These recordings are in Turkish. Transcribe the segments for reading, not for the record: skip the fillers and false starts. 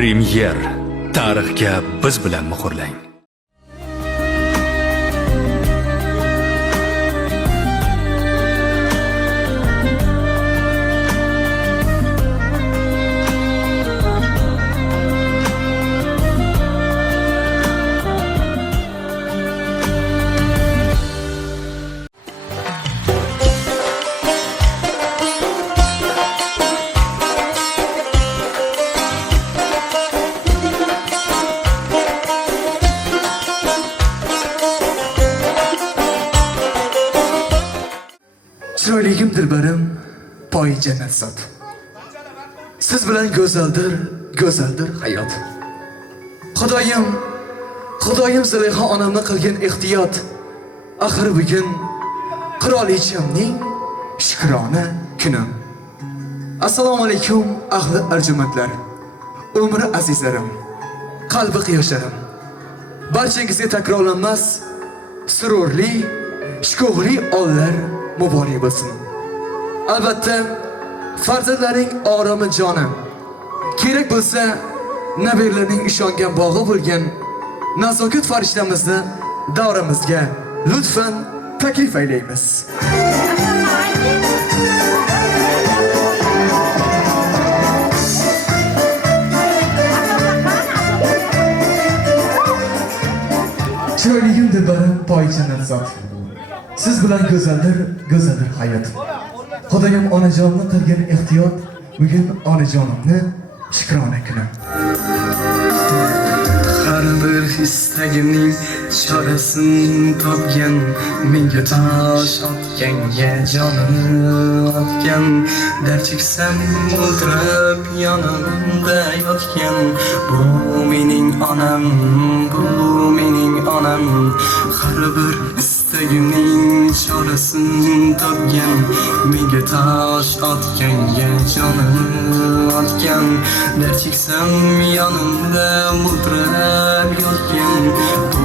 Premyer tarixga biz bilan muhrlang. Chiroyligim dilbarim, poyi jannat zot. Siz bilan go'zaldir hayot. Xudoyim Zulayho onamni qilgan ehtiyot. Axir bugun qirolichamning shukrona kuni. Assalomu alaykum ahli arjumatlar. Umri azizlarim, qalbi quyoshlarim. Barchangizga takrorlanmas sururli, shukrli onlar muborak bo'lsin. Albatta, farzandlaring oromi jonim. Kerak bo'lsa, nabirlarning ishongan bog'i bo'lgan nazokat farishtamizni davramizga lutfan taklif aylaymiz. Chiroyligim dilbarim, poyi jannat zot. Siz bilan go'zaldir hayot. Xudoyim onajonni qilgan ehtiyot, bugun onajonimni shukrona kuni. Har bir istagimning chorasini topgan, menga tosh otganga jonimni otgan, dard cheksam o'ltirib yonimda yotgan, bu mening onam, bu mening onam. Har bir istagimning chorasini topgan, menga tosh otganga jonimni otgan, dard cheksam yonimda o'ltirib yotgan, bu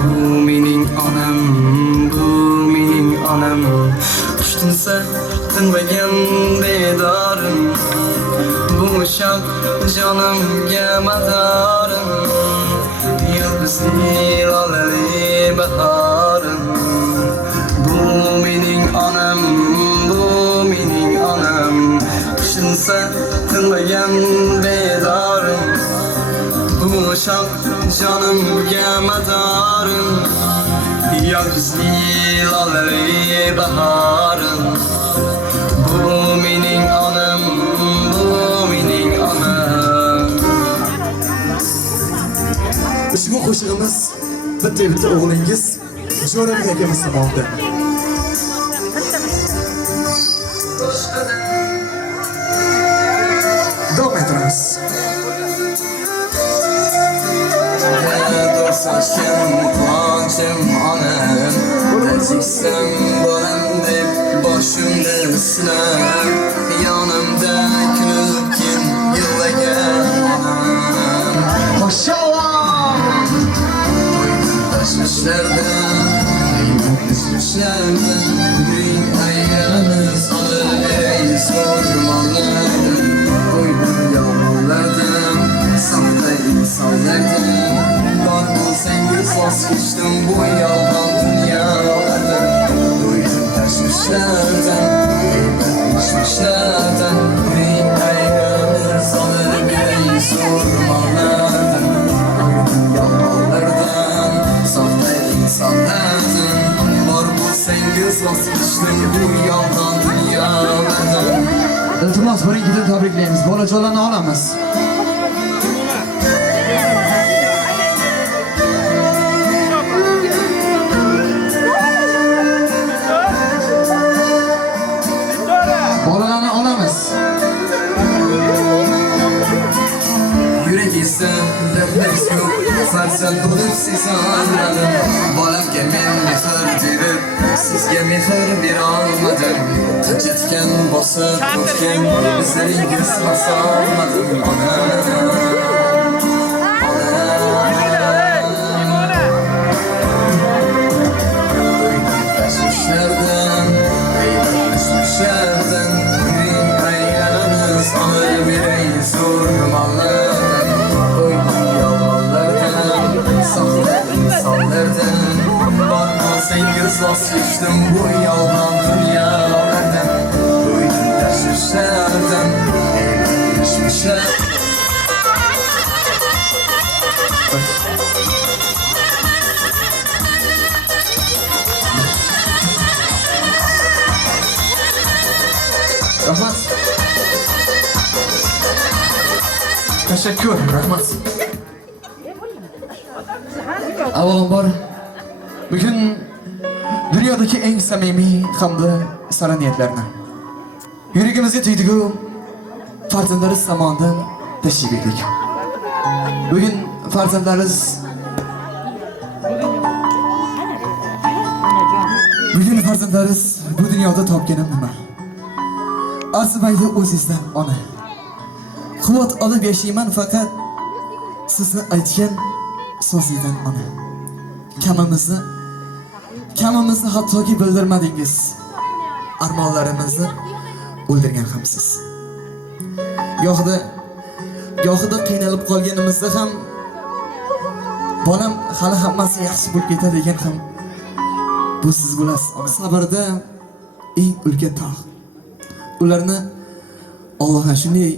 mening onam, bu mening onam. Qushtinsa tinmagan bedorim, bu shoh jonimga madorim, yulduzli lolali bahorim. Bu mening onam, bu mening onam. Qushtinsa tinmagan bedorim, bu shoh jonimga madorim, yulduzli lolali bahorim. Bu mening onam, bu mening onam. Ushbu qo'shig'imiz bitta o'g'lingiz Jo'rabek akamiz tomonidan. Davom etamiz. Saçım, qanchim onam, tachiksam bolam deb boshimni silab, yonimda kulib yig'lagan onam. Xo'shavam! Tashvishlardan, yuring aylanib solib so'rmonlardan, qo'ydim yolg'onlardan, soxta insonlardan. Bor bo'lsangiz voz kechdim bu yolg'on dunyolardan, qo'ydim tashvishlardan, tashvishlardan, yuring aylanib solib so'rmonlardan, qo'ydim yolg'onlardan, soxta insonlardan. Bor bo'lsangiz voz kechdim bu yolg'on dunyolardan. Iltimos, birinchidan tabriklaymiz. Bolajonlarni olamiz. Bolalarni olamiz. Yurak esa nafas yo'q, farzand bo'lib sezolmadim. Bolamga men mehr berib, sizga mehr bera olmadim. Tinchitgan bosib o'tgan izlaringiz bosolmadim. Tashvishlardan, tashvishlardan, yuring aylanamiz, olib beray zo'r ro'mollardan. voz kechdim bu yolg'on dunyolardan, o'yin tashvishlardan, mishmishlar. Rahmat. Teşekkür, rahmat. Avvalambor, bugun dunyodagi eng samimiy hamda sara niyatlarni yuragimizga tuydigu farzandlarimiz tomonidan tashrif etdik. Bugun farzandlarimiz bu dunyoda topganim nima? Arzimaydi o'zingizdan ona. Quvvat olib yashayman faqat sizni aytgan so'zingizdan ona. Kamimizni hattoki bildirmadingiz. Armonlarimizni o'ldirgan ham siz. Gohida qiynalib qolganimizda ham bolam hali hammasi yaxshi bo'lib ketadi degan ham bu siz bo'lasiz. Sabrda eng ulkan tog'. Ularni Alloh shunday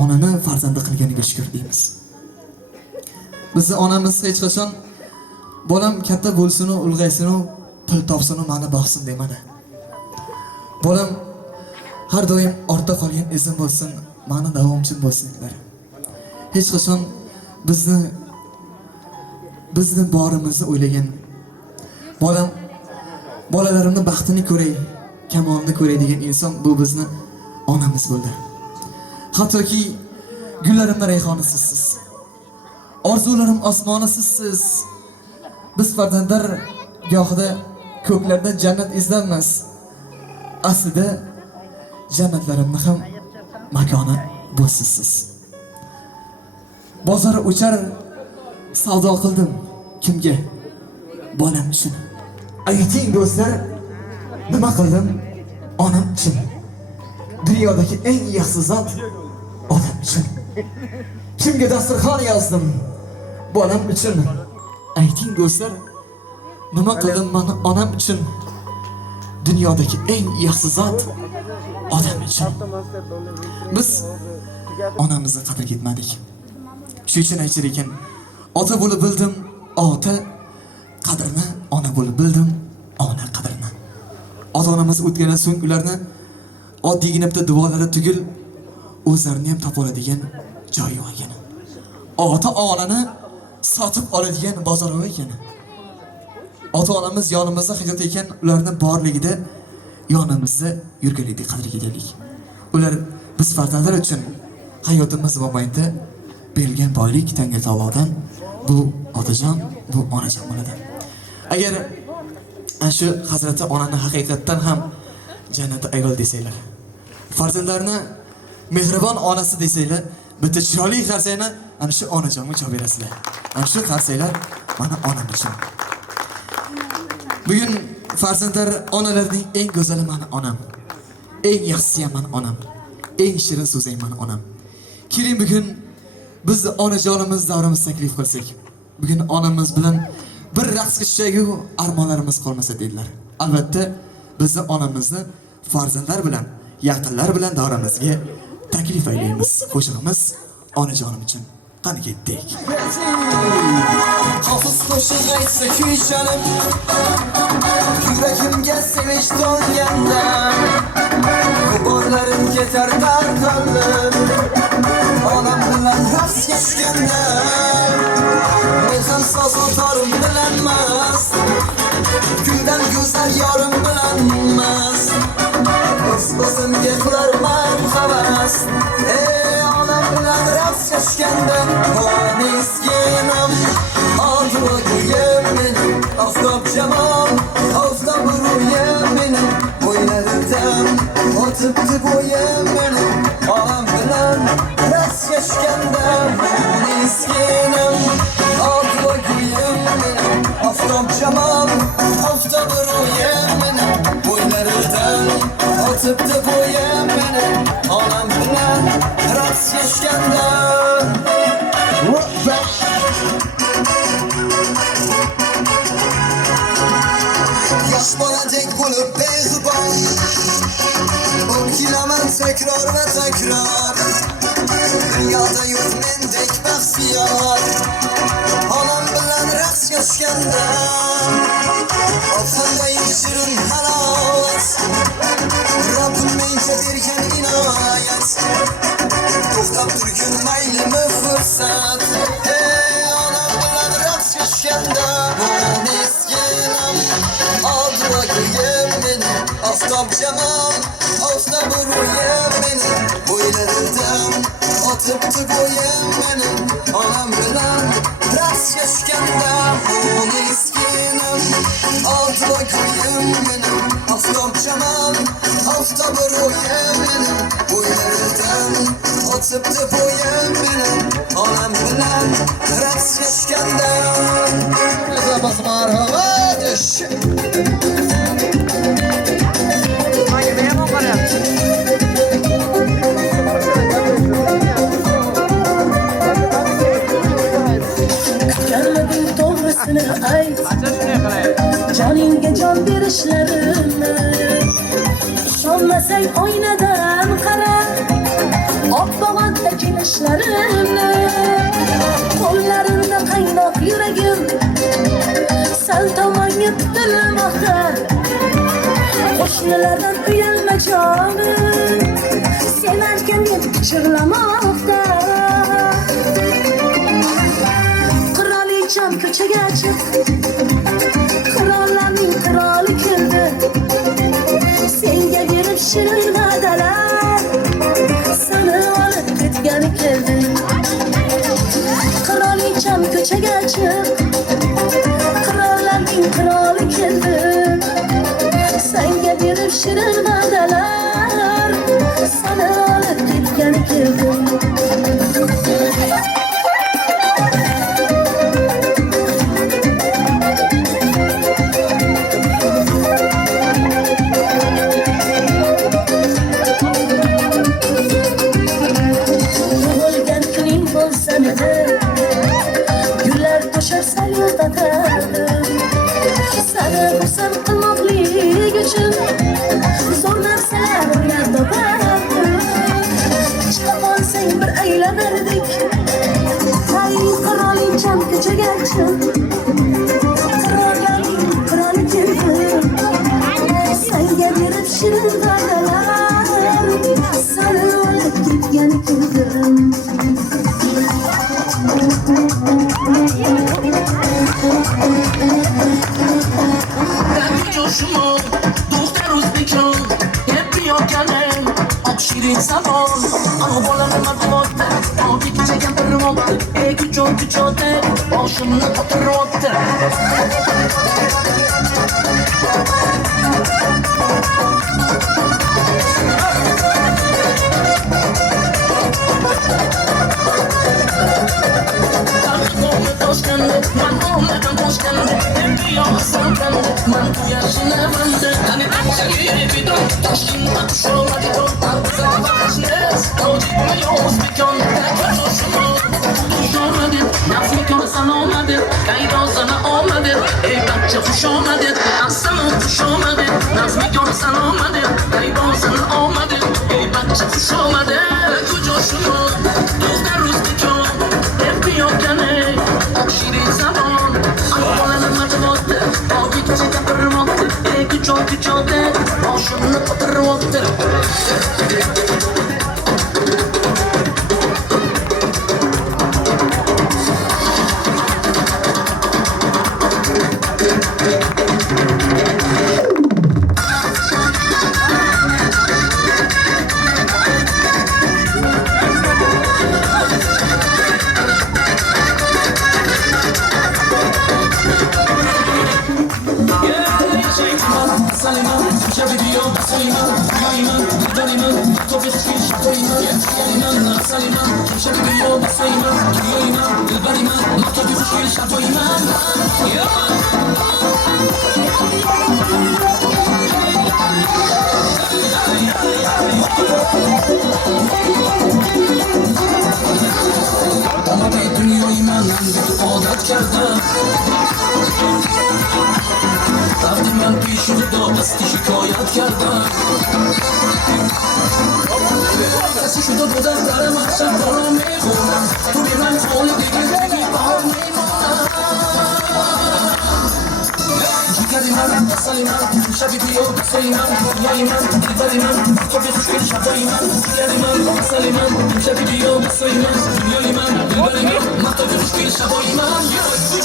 onani farzandi qilganiga shukr deymiz. Bizni onamiz hech qachon bolam katta bo'lsin, ulg'aysin, pul topsin, meni boqsin demadi. Bolam har doim ortda qolgan izim bo'lsin, meni davomchim bo'lsin dedilar. Hech qachon bizni borimizni o'ylagan. Bolalarimni baxtini ko'ray, kamolini ko'ray degan inson bu bizni onamiz bo'ldi. Hattoki gullarimda rayhonisiz siz. Orzularim osmonisiz siz. Biz farzandlar gohida ko'klarda jannat izlanmas. Aslida jannatlarimni ham makoni busiz siz. Bozor o'char savdo qildim. Kimga? Bolam uchun. Ayting do'stlar, nima qildim? Onam uchun. Dunyodagi eng yaxshi zot odam uchun. Kimga dasturxon yozdim? Bolam uchun. Ayting do'stlar, nima qildim men onam uchun? Dunyodagi eng yaxshi zot odam uchun. Biz onamizni qadriga yetmadik. Shu uchun aytishar ekan, ota bo'lib bildim ota qadrini, ona bo'lib bildim ona qadrini. Ota-onamiz o'tgandan so'ng ularni oddiygina bitta duolari tugul o'zlarini ham topa oladigan joyi yo'q ekan. Ota-onani sotib oladigan bozor yo'q ekan. Ota-onamiz yonimizda hayot ekan, ularni borligida yonimizda yurganlikda qadriga yetaylik. Ular biz farzandlar uchun hayotimiz mobaynida berilgan boylik Tangri taolodan. Bu otajon, bu onajon bo'ladi. Agar shu Hazrati onani haqiqatdan ham jannatda ayol desanglar, farzandlarni mehribon onasi desanglar, bitta chiroyli qarsayni ana shu onajonga chop berasizlar. Ana shu qarsaylar mana onam uchun. Bugun farzandlar onalarning eng go'zali mana onam. Eng yaxshisi ham mana onam. Eng shirin so'zing mana onam. Keling bugun biz onajonimiz davrimiz taklif qilsak. Bugun onamiz bilan bir raqsga tushsak-ku armonlarimiz qolmasa dedilar. Albatta bizni onamizni farzandlar bilan, yaqinlar bilan davramizga taklif aylaymiz. Qo'shig'imiz onajonim uchun. Qani ketdik. Hofiz qo'shiq aytsa kuyishanim, yuragimga sevinch to'lganda, g'uborlarim ketar tarqalib, onam bilan rast kechganda, men so'zu torim bilan mast, kundan go'zal yorim bilan mast, o'zimga qilarman havas. Onam bilan rast kechganda, miskinam, oldi guyim menim, oftob jamol, oftob ruhim menim, bo'ylarimdan o'tibdi bo'yim menim. Onam bilan rast kechganda, miskinam, oldi guyim menim, oftob jamol, oftob ruhim menim, bo'ylarimdan o'tibdi bo'yim menim. Onam bilan rast kechganda. Yosh tekrar ve tekrar. Dünyada yok mendek baxtiyar. Anam bilan raqsga tushganda qanday shirin halovat. Rabbim menga bergan inoyat. To'xtab turgin maylimi fursat. Anam bilan raqsga tushganda neskinam adva gulgim mening. Oftob jamol oftob ruhim mening. Bo'ylarimdan otibdi bo'yim mening. Onam bilan raqsga tushganda neskinam adva gulgim mening. Oftob jamol oftob ruhim mening. Bo'ylarimdan otibdi bo'yim mening. Onam bilan raqsga tushganda bas marhamat. Gelmedin doğrusunu ayt. Caningga jon berishlarini ishonmasang oynadan qara. Oppoqda kelishlarini qo'llarimda qaynoq yuragim sal tomonga tutilmoqda. Qo'shnilardan uyalma jonim sen aytganga chirlamoqda. Qirolicham ko'chaga chiq, qirollarning qiroli keldi. Senga berib shirin va'dalar seni olib ketgani keldi. Qirolicham ko'chaga chiq, qirollarning qiroli keldi. Senga berib shirin va'dalar seni olib ketgani keldi. Gullar to'shar salyot atardim. Seni xursand qilmoqlik uchun zo'r narsalar o'ylab topardim. Chiqa qolsang bir aylanardik. Hay qirolicham ko'chaga chiq, qirollarning qiroli keldi. Senga berib shirin va'dalar seni olib ketgani keldi. Joshimon, do'stlar O'zbekon, hep yo'qaning, oqshirin savol. Ana bolalar matbuotda, olti kechaga bir vaqt, kuchot, boshimni qotiryapti. Man olmadan toshganda, endi yo'qsan qanda. Man bu yashini bildi, qani anchaga bidon. Toshkentda tusholadi to'rtdan zavaqashnes. Tojikmi O'zbekon, xushomadi, nafsni ko'rsan omadi, qaydosini omadi. Ey bachcha xushomadi, aslan xushomadi, nafsni ko'rsan omadi, qaydosini omadi. Ey bachcha xushomadi, kujoshimon, do'stlar O'zbekon, hep yo'qaning. Shirin zamon, ayollarning matbuotda, olti kechaga bir vaqt, kuchot, boshimni qotiryapti. رفتیم من پیش رو داشتی شکایت کردم تو بودم در محشر تو رو میخونم تو بی من خالی دیگه باقی میمونم جیگری من بسالی من شبی بیا بسایی من دنیای من دیداری من تو بی خوشگل شبایی من جیگری من بسالی من شبی بیا بسایی من دنیای من دیداری من مختار خوشگل شبایی من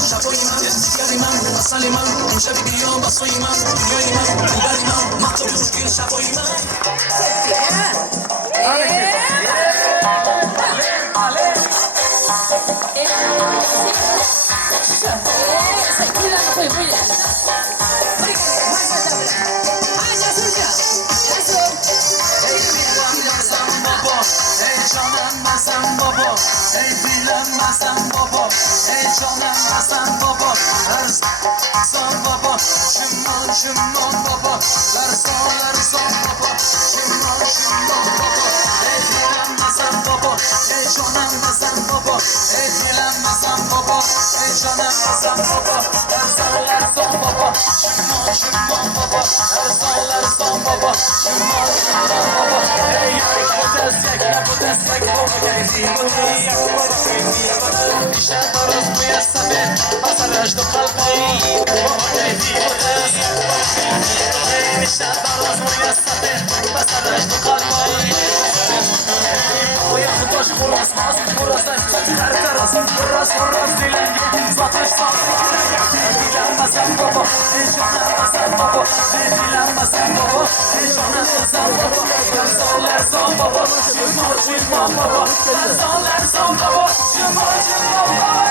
شبایی من جیگری من بسالی من شبی بیا بسایی من دنیای من دیداری من مختار خوشگل شبایی من Şımon baba, larson baba, şımon baba, dilenmezem baba, cananmezem baba, dilenmezem baba, cananmezem baba, larson baba, şımon baba, larson baba, şımon baba, ey bu destek baba geldi İşe darız bu yasabe, asaraj do kalbi, baba geldi İşe darız bu yasabe, asaraj do kalbi Oyak baş kuras mas, kurasaj her taraf, kuras dilengi, zataş dilenmezem baba, dilenmezem baba, dilenmezem baba, dilenmezem baba, larson baba, şımon baba, larson baba, şımon baba.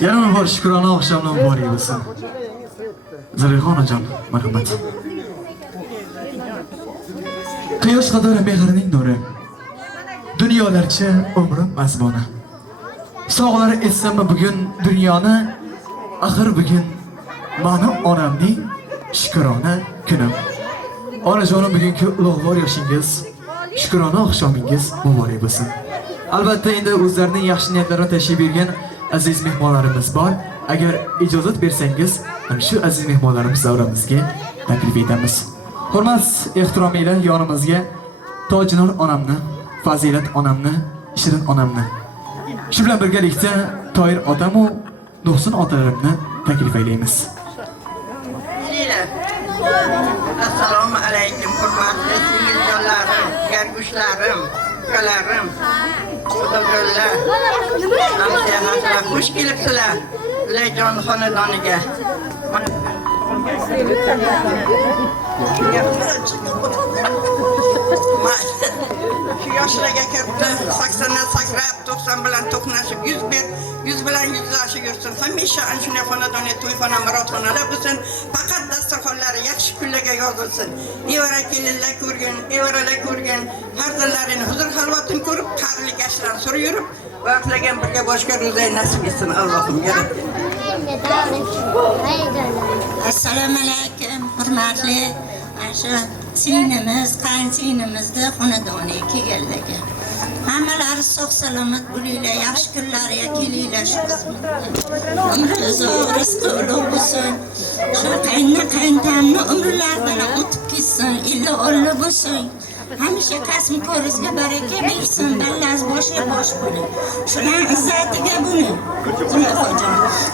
Yana bir shukrona oqshomlar muborak bo'lsin. Zarixonajon, marhamat. Quyosh qadar mehrning nuri. Dunyolarcha umrim mazmuni. Sog'lar etsammi bugun dunyoni, axir bugun meni onamning shukrona kunim. Onajonim bugungi ulug'vor yoshingiz, shukrona oqshomingiz muborak bo'lsin. Albatta endi o'zlarining yaxshi niyatlari tashib bergan aziz mehmonlarimiz bor. Agar ijozat bersangiz, ana shu aziz mehmonlarimiz davramizga taklif etamiz. Hurmat, ehtirom ila yonimizga Tojinor onamni, Fazilat onamni, Shirin onamni, shu bilan birgalikda Toyir otam va Nuhsin otalarimni taklif aylaymiz. Assalomu alaykum hurmatli singiljonlarim, gargushlarim, ukalarim, xudojo'rlar. Hamsiyalar, xush kelibsizlar Layjon xonadoniga. Shu yoshlarga kiribdi, 80dan sakrab, 90 bilan to'qnashib, 100 bilan yuzlashib yursin. Hamisha ana shunday xonadonli to'yxona, murodxonalar bo'lsin. Faqat dasturxonlari yaxshi kunlarga yozilsin. Evara kelinlar ko'rgin, evaralar ko'rgin, farzandlarini huzur halvatini ko'rib, qadrli yoshlar suri yurib, vaqtlagan birga boshqa ro'zay nasib etsin Allohim yaratdi. Assalomu alaykum hurmatli sinimiz, qaynsinimizni xonadoniga kelganlarga. Hammalari sog' salomat bo'linglar, yaxshi kunlarga kelinglar shu qizimizni. Umringiz rizqi ulug' bo'lsin. Shu qayntamni umrlaridan o'tib ketsin, illa o'rli bo'lsin. Hamisha kasb ko'rizga baraka bersin, ballas boshga bosh bo'ling. Shular izzatiga bo'ling.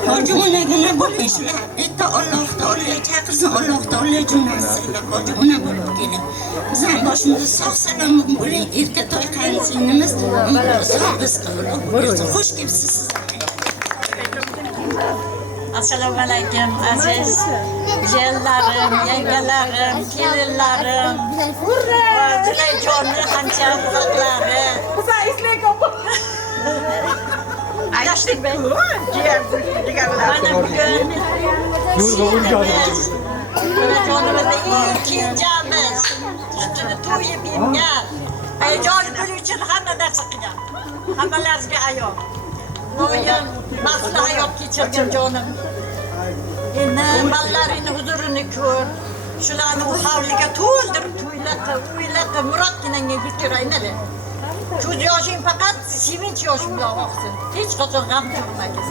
Hojimonagina bo'ling shular. Bitta Alloh taologa chaqirsin, Alloh taolo jo'natsinlar. Hojimona bo'lib kelin. Bizning boshimiz sog' salomat bo'ling. Erkatoy qaynsinimiz, umringiz rizqi ulug' bo'lsin. Xush kelibsiz. Assalomu alaykum aziz jiyanlarim, yangalarim, kelinlarim, Zilayjonni hamshahriqlari. Ayashlik ben. Mana bugun Zilayjonnimizning ikkinchimiz. Ustini to'yib yemgan. Ayojon bir için hamma narsa qiyin. Hammalariga ayon. No'yin baxtli hayot kechirgan jonim. Endi ballarining huzurini ko'r. Shularni bu havliga to'ldirib, to'ylaqib, murodginanga bitirayinlar. Ko'z yoshing faqat sevinch yoshi bilan oqsin. Hech qachon g'am ko'rmagiz.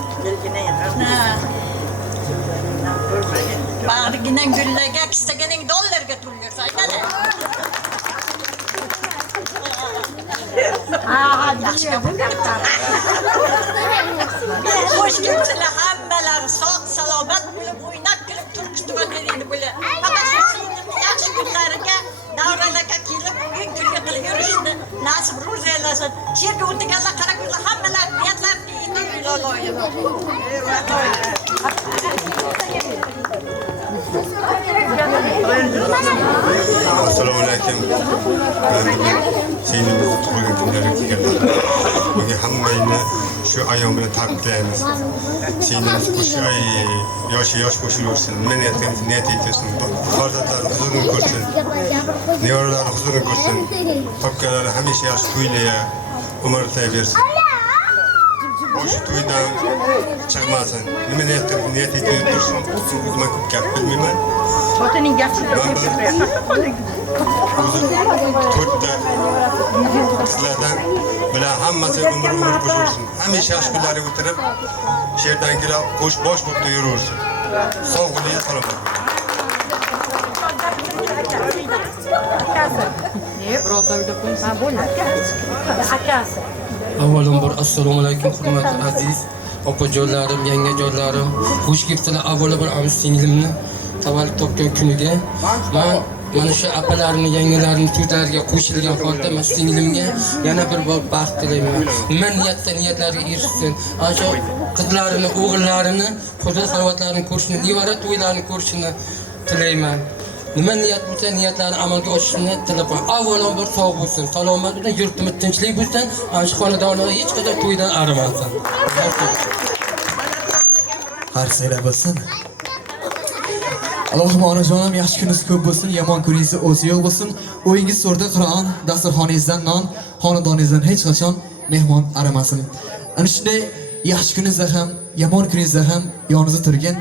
Bag'rigining gullaga, kistaganing dollarga to'ldirsa aytadi. Yaxshi gapirgan. Xo'sh kelibsizlar hammalar sog' salomat bo'lib, o'ynab kulib turibsizlar deydi bular. Faqat shu sinimni yaxshi kunlariga Davron aka kelib o'yin kulga qilib yurishni nasib ro'z aylasin. Sherga o'tganlar qara ko'zlar hammalar niyatlarini yetuk ilolohim. Assalomu alaykum. Seni tug'ilgan kunlarga keldim. Bugun hammangni shu ayom bilan tabriklaymiz. Seni shu ay yosh qo'shilursin. Nima niyat etsin. Farzandlar huzurini ko'rsin. Nevaralar huzurini ko'rsin. Topganlar hamisha yaxshi to'ylaya, umr bersin. Bosh to'ydan chiqmasin. Nima niyat etib tursin. O'zim ko'p gap bilmayman. Xotining gapini to'rtta qizlardan bilan hammasi umr qo'shilsin. Hamisha yaxshi kunlarga o'tirib, sherdan kelib qo'sh bosh bo'lib yuraversin. Sog' bo'ling, salomat bo'ling. Avvalambor assalomu alaykum hurmatli aziz opajonlarim, yangajonlarim. Xush kelibsizlar. Avvalambor aziz singlimni tavallud topgan kuniga mana shu apalarimni, yangalarimni to'ylariga qo'shilgan holda men singlimga yana bir bor baxt tilayman. Nima niyatlariga erishsin. Ana shu qizlarini, o'g'illarini, xudo savatlarini ko'rishni, nevara to'ylarini ko'rishni tilayman. Nima niyat bo'lsa, niyatlarni amalga oshishini tilayman. Avvalambor sog' bo'lsin, salomat bo'lsin, yurtimiz tinchlik bo'lsin, ana shu xonadonlar hech qachon to'ydan arimasin. Har sira bo'lsin. Allohim onajonim yaxshi kuningiz ko'p bo'lsin, yomon kuningiz o'zi yo'q bo'lsin. O'yingiz so'rda Qur'on, dasturxoningizdan non, xonadoningizdan hech qachon mehmon arimasin. Ana shunday yaxshi kuningizda ham, yomon kuningizda ham yoningizda turgan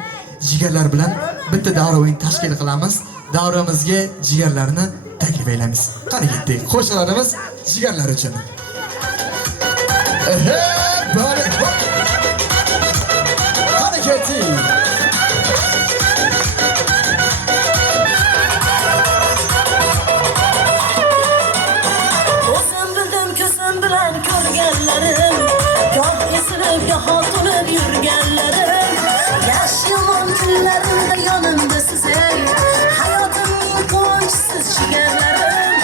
jigarlar bilan bitta davra o'yin tashkil qilamiz. Davramizga jigarlarni taklif aylaymiz. Qani ketdik. Qo'shiqlarimiz jigarlar uchun. Qani ketdik. Ko'rganlarim, goh esilib, goh to'lib yurganlarim, yaxshi yomon kunlarimda yonimda siz ey, hayotimning quvonchsiz jigarlarim,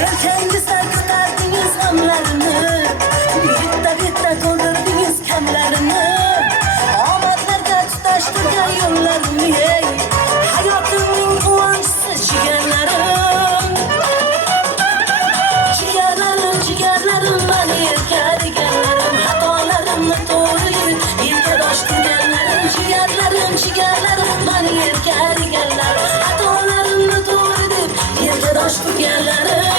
yelkangizda ko'tardingiz g'amlarimni, bitta to'ldirdingiz kamlarimni, omadlarga tutashtirgan yo'llarimni ey, hayotimning quvonchsiz jigarlarim. Jigarlarim mani yerkadiganlarim, xatolarimni to'g'ri yelka dosh turganlarim. Jigarlarim mani yerkadiganlarim, xatolarimni to'g'ri deb yelka dosh turganlarim.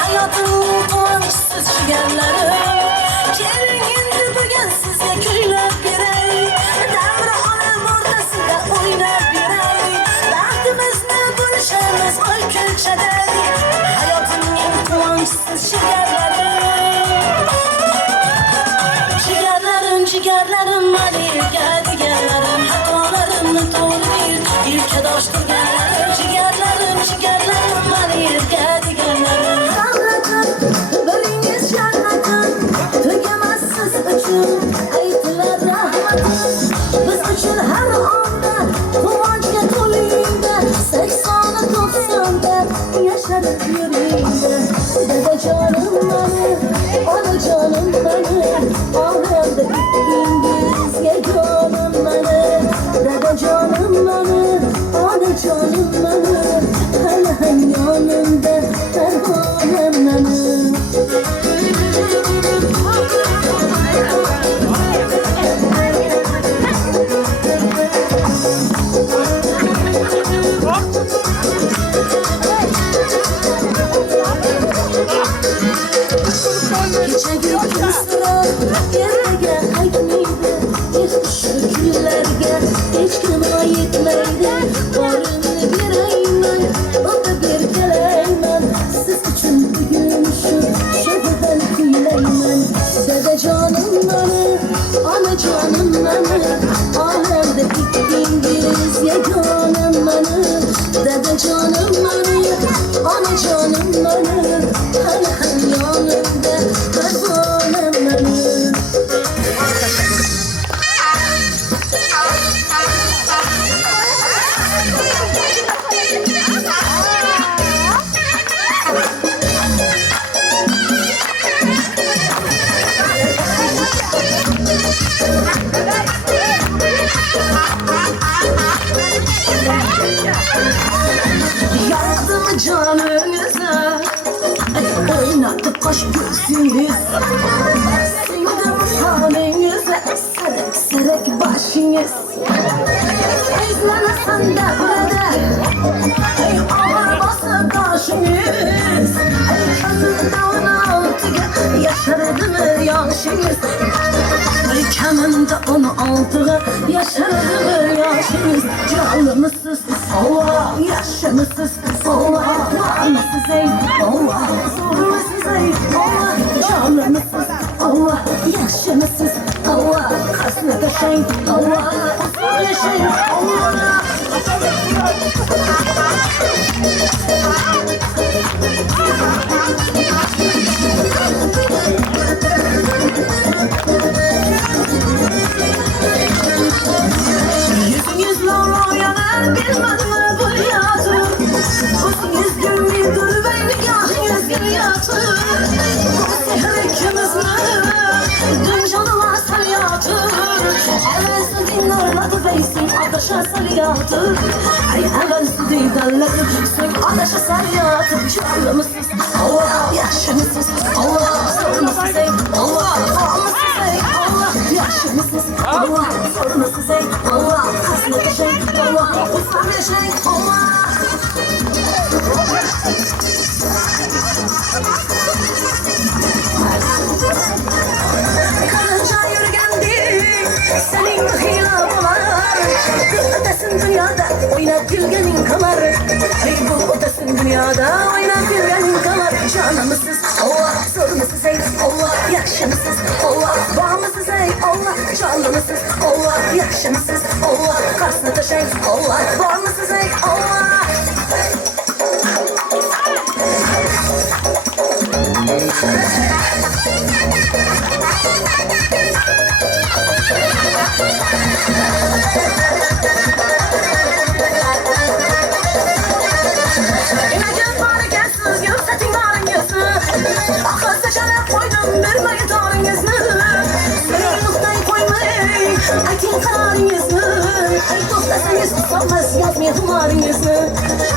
Hayotimning quvonchsiz jigarlarim, keling endi bugun sizga kuylab beray, davra olam o'rtasida o'ynab beray, baxtimizni bo'lishamiz oy ko'chaday, hayotimning quvonchsiz jigarlarim. Jigarlarim mani yerkadiganlarim, xatolarimni to'g'ri yelka dosh turganlarim. Jigarlarim mani yerkadiganlarim. Biringiz jannatim, tugamas siz uchun aytilar rahmatim. Biz uchun har onda quvonchga to'lingda, 80-90da yashadib yuringda. Dadajonim mani, onajonim mani, olamda ikkingizga jonim mani. canınıza oynadı kaş gözünüz. Sindim halinize serek serek başınız. İzlenesen de burada ey ağır basıp karşınız. Ey közümde 16'ya yaşardı mı yaşınız? Ey kemimde 16'ya yaşardı mı yaşınız? Canlı mısınız? Allah yaşamısınız? Allah var mısınız ey? Allah zor mısınız ey? Allah canlı mısınız? Allah yaşamısınız? Allah kaslı da şey? Allah uzun yaşayın? Allah yüzünüz loro yanar bilmedim mi bu hayatı? Gözünüz gülmüyor beni gahiniz gibi yatır. Bu sihir ikimiz mi? Dün canıma sen yatır. Evvelsi dinlerledi beysin ateşe sen yatır. Ay evvelsi dinlerledi beysin ateşe sen yatır. Canlı mısınız? Allah yaşamısınız? Allah sormasınız ey? Allah sormasınız ey? Allah yaşamısınız? Allah sormasınız ey? Allah kaslı bir şey? Allah ufak bir şey? Allah karınca yürügendi senin hila bular. Bu ötesin dünyada oynat gülgenin kalar. Ey bu ötesin dünyada oynat gülgenin kalar. Canımısız Allah sorumsuz ey Allah yaşamısız Allah bağımsız ey Allah canlımısız Allah yaşamısız Allah karşısına taşay Allah bağımsız ey Allah. İnegin var gelsiz yüksetin varın yüzü. Akıl seçene koydum vermeyi darın yüzü. Senin noktayı koymayı aytin kararın yüzü. Ey dostasınız sanmaz yazmayı hımarın yüzü.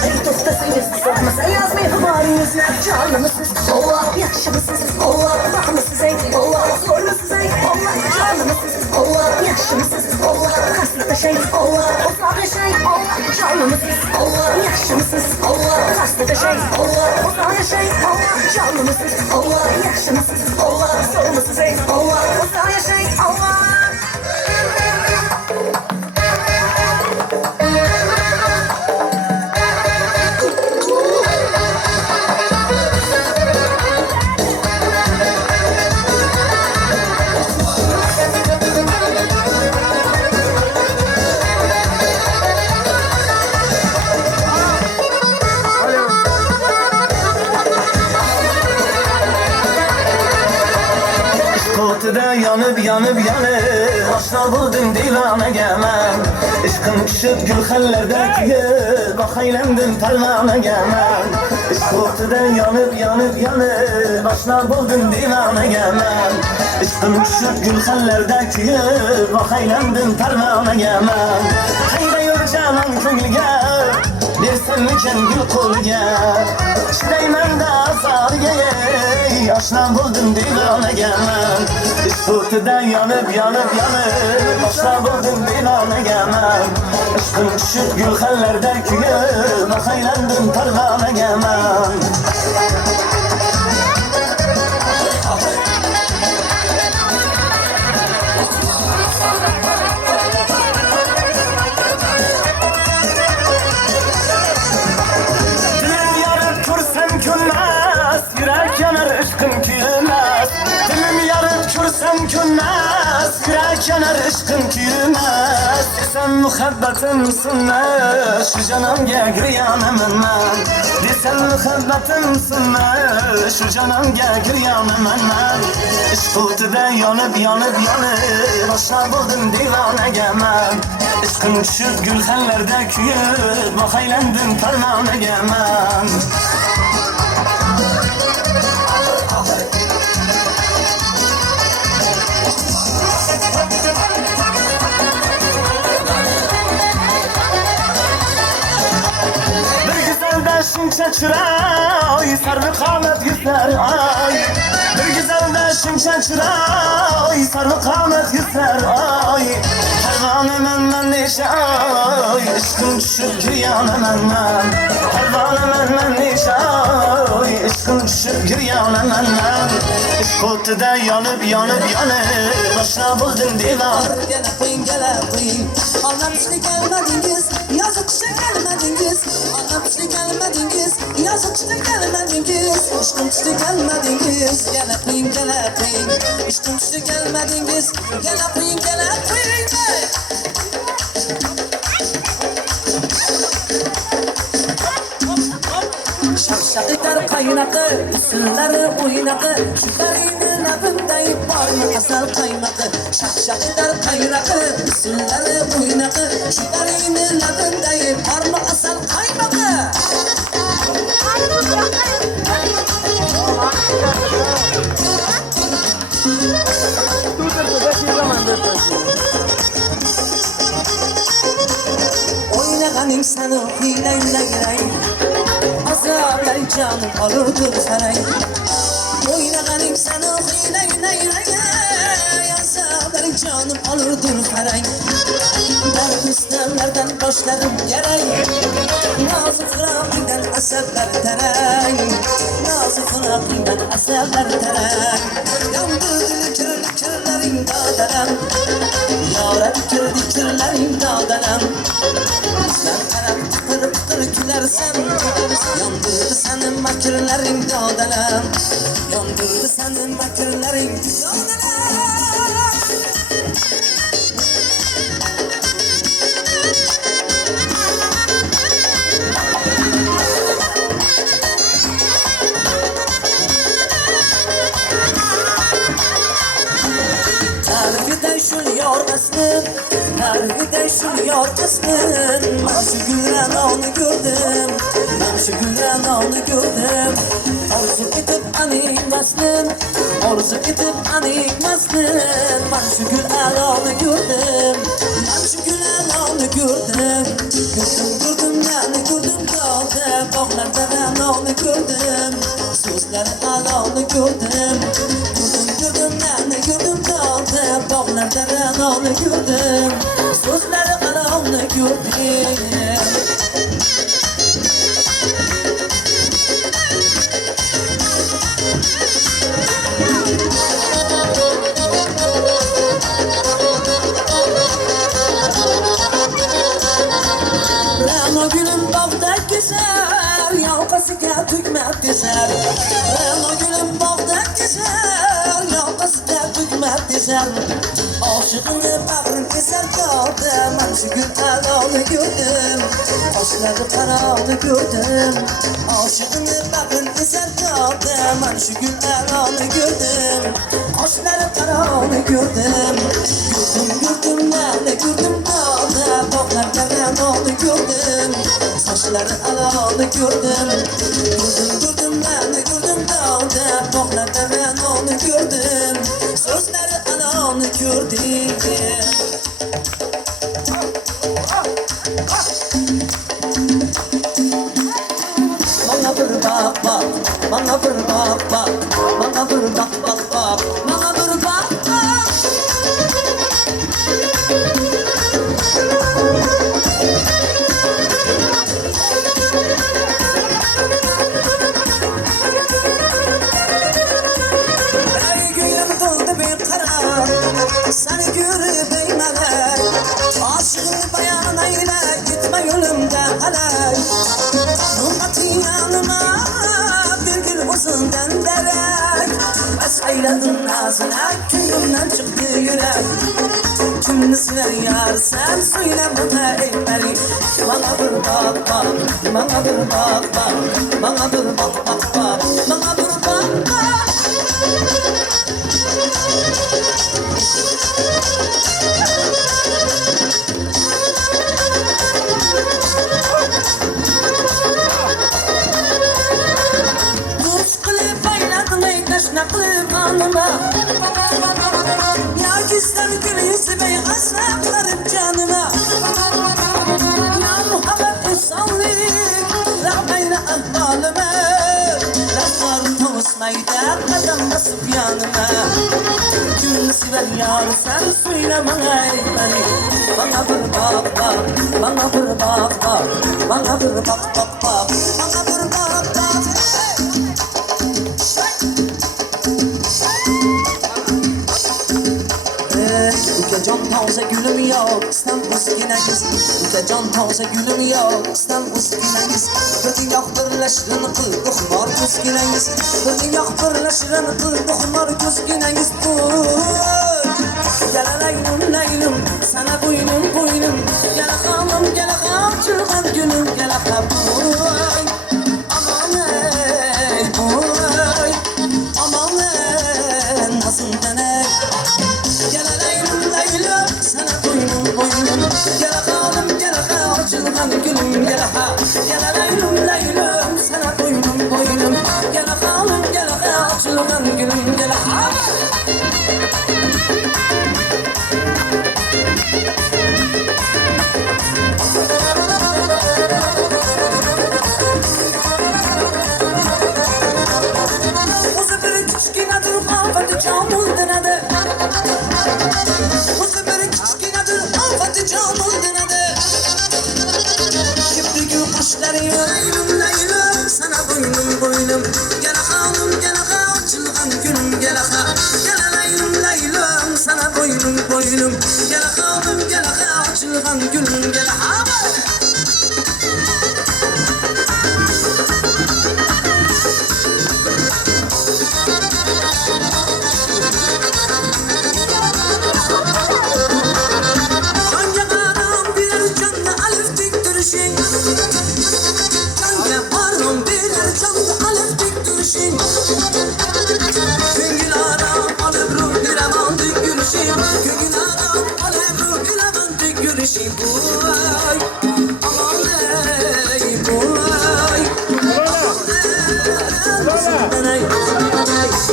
Ey dostasınız sanmaz yazmayı hımarın yüzü. Canlımısız Allah yaşamısız Allah bakımısız ey Allah sormasız ey Allah canlımısız Allah yaşamısız Allah kaslıkta şey Allah uzakta şey Allah canlımısız Allah yaşamısız Allah kaslıkta şey Allah uzakta şey Allah canlımısız Allah yaşamısız Allah sormasız ey Allah uzakta şey Allah. Kutuda yanıp yanıp yanıp başına buldum divanege men. Işkım kışıp gülxellerdeki bak eylendim pervanege men. Kutuda yanıp yanıp yanıp başına buldum divanege men. Işkım kışıp gülxellerdeki bak eylendim pervanege men. Hayda yürü canan köngülge dersen miken gül kolge. Şireymen de azarge yaşına buldum divanege men. Kutuda yanıp yanıp yanıp başına buldum divanege men. Işkım kışıp gülxellerdeki bak eylendim pervanege men. Dilim yarıp kursam künmez, yürek yanar ışkım küymez. Dilim yarıp kursam künmez, yürek yanar ışkım küymez. Desem muhabbetimsin şu canımga giryanaman men. Desem muhabbetimsin şu canımga giryanaman men. Ishq o'tida yanıp yanıp yanıp boshqa bo'ldim divanaga men. Ishqim tushib gulxanlarda kuyib bahaylandim parmonaga men. şimşek çıray, sarı kamet yüzler ay. Bir güzelde şimşek çıray, sarı kamet yüzler ay. Pervane men neşe ay, ışkın düşüp giryana men. Pervane men neşe ay, ışkın düşüp giryana men. Işk otida yanıp başına buldum divan. Gele koyun anlamışlı gelmediniz yazıkçı gelmediniz anlamışlı gelmediniz yazıkçı gelmediniz işkınçlı gelmediniz gele koyun işkınçlı gelmediniz gele koyun Şakşaklar kaynakı, üstünleri oynakı Şüpherinin adındayım var mı asal kaymakı Şakşaklar kaynakı, üstünleri oynakı Şüpherinin adındayım var mı asal kaymakı Oynagan insanı hileyle azaplar canım alırdır saray Oynagan insanı azaplar canım alırdır saray Ben üstlerden başlarım yaray Nazık Rabbinden asaplar teray Nazık Rabbinden asaplar teray Yandı dikirlerin dağdaram Yara dikirlerin dağdaram Ben karam pıtır gülersem Yandırdı senin makirlerin dağdaram Yandırdı senin makirlerin dağdaram Tarifide şu yorgasın Tarifide şu yorgasın Ben şu gülen onu gördüm Ben şu gülen onu gördüm Orzu edip animasın Orzu edip animasın Ben şu gülen onu gördüm Ben şu gülen onu gördüm Gördüm yani gördüm kaldı Bağlarda ben onu gördüm Sözleri ala onu gördüm Gördüm yani gördüm kaldı Bağlarda ben onu gördüm Sözleri ala onu gördüm Ramo gülüm bağda gezer Yalpasıga tükmet gezer Ramo gülüm bağda gezer Yalpasıga tükmet gezer Aşıkını bağrın keser kaldı Ben şu gün alanı gördüm Taşları karanı gördüm Aşıkını bağrın keser kaldı Ben şu gün alanı gördüm Taşları karanı gördüm Gördüm yani gördüm kaldı Bağlarda ben onu gördüm Saçları alanı gördüm Gördüm yani gördüm kaldı Bağlarda ben onu gördüm Sözleri alanı gördüm Bana bir bak bak Bana bir bak bak Bana bir bak bak bak Bana bir bak bak Ey gülüm doldu bir karar Seni görüp ey melek Aşığın bayanına ile gitme yolumdan helal Rumbatın yanıma bir gül olsun denderek Bes eyledin ağzına köyümden çıktı yürek Kimini siler yar sen söyle bana ey meri Bana bir bak bak Bana bir bak bak Bana bir bak bak bak Bana bir bak bak Kuş kılıp ayladın ey taşna kılıp anıma Ya güzel gül yüzü bey asaplarım canıma Ya Muhammed Esallik Rahmeyle ahvolime Laflarim to'smaydi qadam bosib yonima Kimni sevar yor sen söyleme ey Bana bir bak bak, bana bir bak bak Bana bir bak bak bak, bana bir bak bak Ukajon toza gülüm yok, istem o'zginangiz Ukajon toza gülüm yok, istem o'zginangiz Bir yoq birlashirini qildi xumor ko'zginangiz Bir yoq birlashirini qildi xumor ko'zginangiz Yalalaylim laylim, sana bo'ynim bo'ynim Yala xalim, yala xam, chilg'an gulum, yala xam Aman ey, oy, aman ey, nazımdan ey Yalalaylim laylim, sana bo'ynim bo'ynim Yala xalim, yala xam, chilg'an gulum, yala xam Yalalaylim laylim, sana bo'ynim bo'ynim Yala xalim, yala xam, chilg'an gulum, yala xam Boynum, gel xalim, gel açılgan gülüm, gel Hangi adam bilir canlı alif diktirişin Hangi adam bilir canlı alif diktirişin Güngül adam alıp ruh dilemandık gülüşün Güngül adam alıp ruh dilemandık gülüşün Boy, aman ey, boy Aman ey,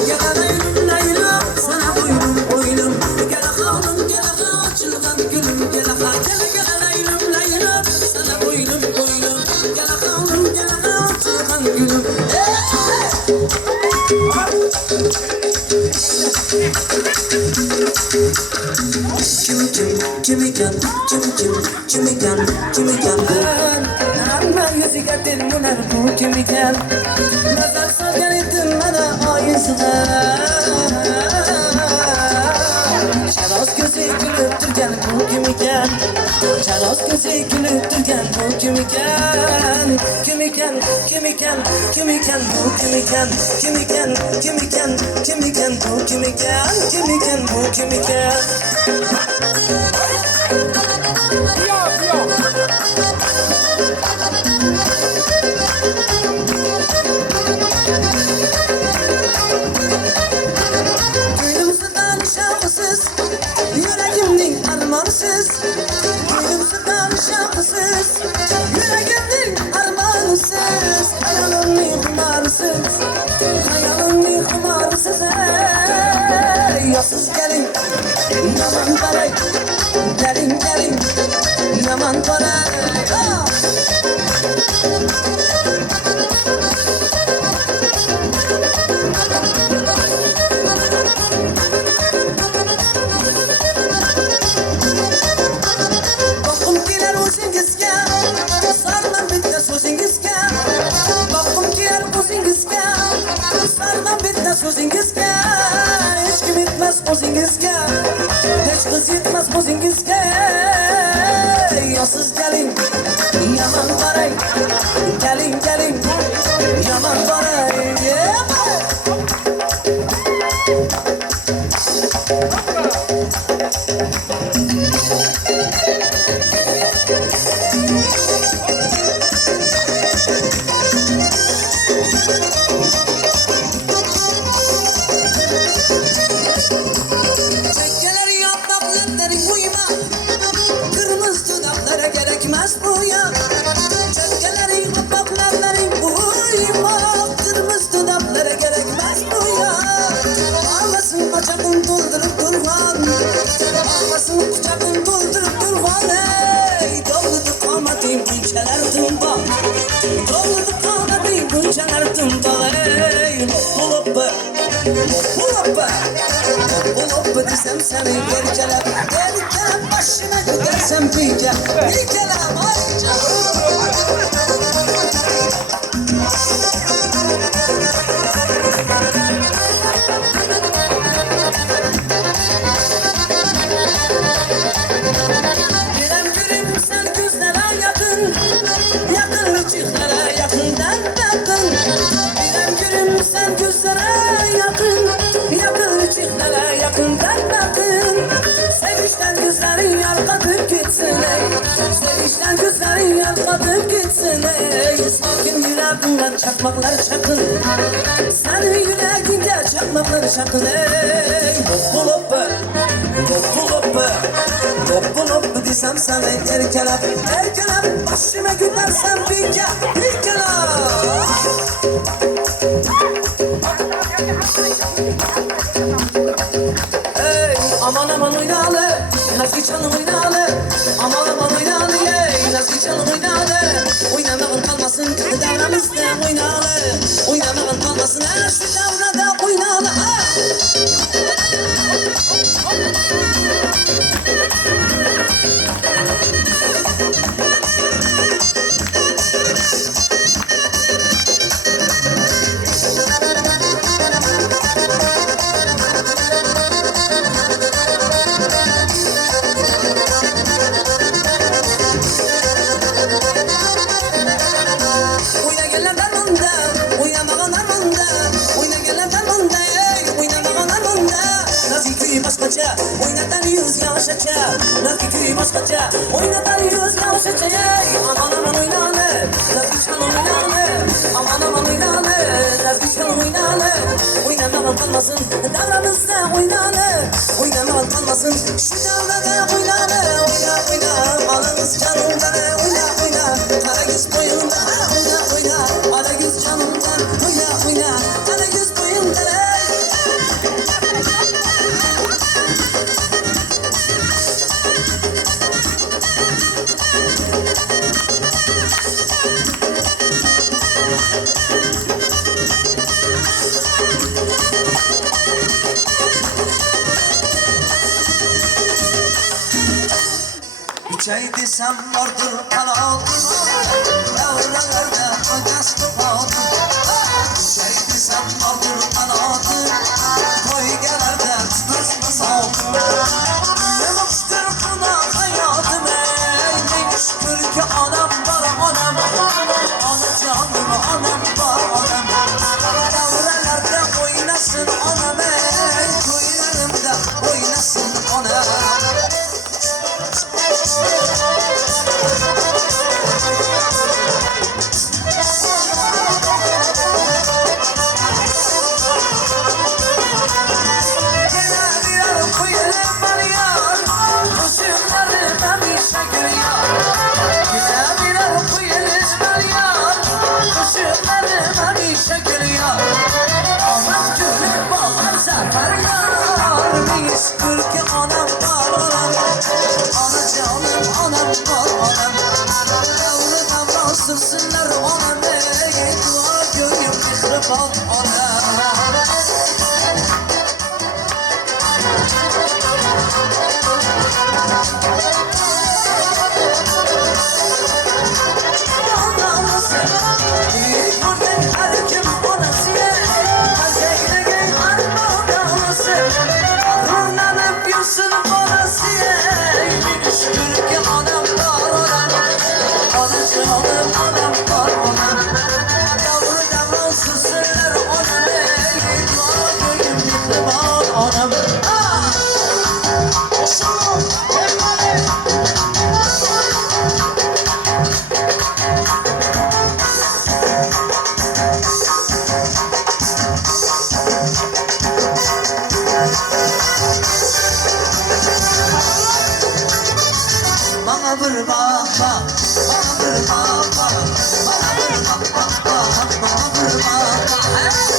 yakalayım laylam sana boynum boynum Gel xalim, gel açılgan gülüm, gel laylam laylam sana boynum boynum Gel xalim, gel açılgan gülüm Kim iken Amma yüzüge dilmunar bu kim iken Nazar salgan edim bana ayızına Şaroz gözü gülüp durgan bu kim iken Şaroz gözü gülüp durgan bu kim iken Kim iken, kim iken, kim iken bu kim iken Kim iken, kim iken, kim iken bu kim iken Kim iken bu kim iken Gülümsüzden şarkısız, yüreğimnin armanısız Gülümsüzden şarkısız, yüreğimnin armanısız Hayalımın kumarsız, hayalımın kumarsız Ey yasız gelin, yaman karay Gelin gelin, yaman karay Bakım gelir o'zingizga, sarman bitta so'zingizga Bakım gelir o'zingizga, sarman bitta so'zingizga Hech kim yetmas o'zingizga, hech qiz yetmas o'zingizga Yosiz gelin, yaman qaray Gelin gelin, yaman qaray Çekkeler yaprakları uyma Kırmızı dudaklara gerekmez bu ya Çekkeler yaprakları uyma Kırmızı dudaklara gerekmez bu ya Ağlasın bacakın doldurup durvan Ağlasın bacakın doldurup durvan Ey doludu kamatim ilçeler tımba Doludu kamatim Gülşener tümbalay Buluppa Buluppa desem seni erkelep Erkelep başına gidersem pike Pikelem ay canım Birem gülüm sen gözlere yakın Yakın ışıklara yakından bakın Birem gülüm sen gözlere yakın Yakın ışıklara yakından bakın Sevişten gözlerin yarkatıp gitsin ey Sevişten gözlerin yarkatıp gitsin ey Sakin yüreğinden çakmaklar çakın Senin yüreğinde çakmaklar çakın ey Buluppa Buluppa desem sana erkelep Erkelep başıma gülersem pike Pikelep Ey aman aman oynalı Nazgı çalım oynalı Aman aman oynalı ey Nazgı çalım oynalı Oynamağın kalmasın devramızda oynalı Oynamağın kalmasın şu devrada oynalı Oyna geller darmanda, oynamağın armanda Oyna geller darmanda, ey oynamağın armanda Nazik köyü başkaça, oynatar yüz yavaşaça Nazik köyü başkaça, oynatar yüz yavaşaça ey Aman aman oynalı, Nazik çalım oynalı Aman aman oynalı, Nazik çalım oynalı Oynamağın kalmasın, davramızda oynalı Oynamağın kalmasın, şu davrada oynalı Oyna oyna, alınız canımdan oyna oyna Karagöz boyunda oyna oyna Karagöz canımdan oyna oyna Karagöz boyunda Çay desem vardır kanal Yavralarda agastı kaldı Çay desem vardır kanadı Koygelerde tutasına saldı Ne bakıştır buna hayatım ey Ne şükür ki anam var anam Ana canım anam var anam Yavralarda oynasın anam ey Koylarımda oynasın anam Sırsınlar ona mey Dua gönlüm mihrifan ona Büyük buradan her kim onası Hazeyne gel arma onası Ağrından öpüyorsun onası Bir şükür ki anam var ona Anacığım anam var ona Yavru davransızlar ona Dua gönlüm mihrifan ona Bana bir bak bak, bana bir bak bak, bana bir bak bak bak, bana bir bak bak.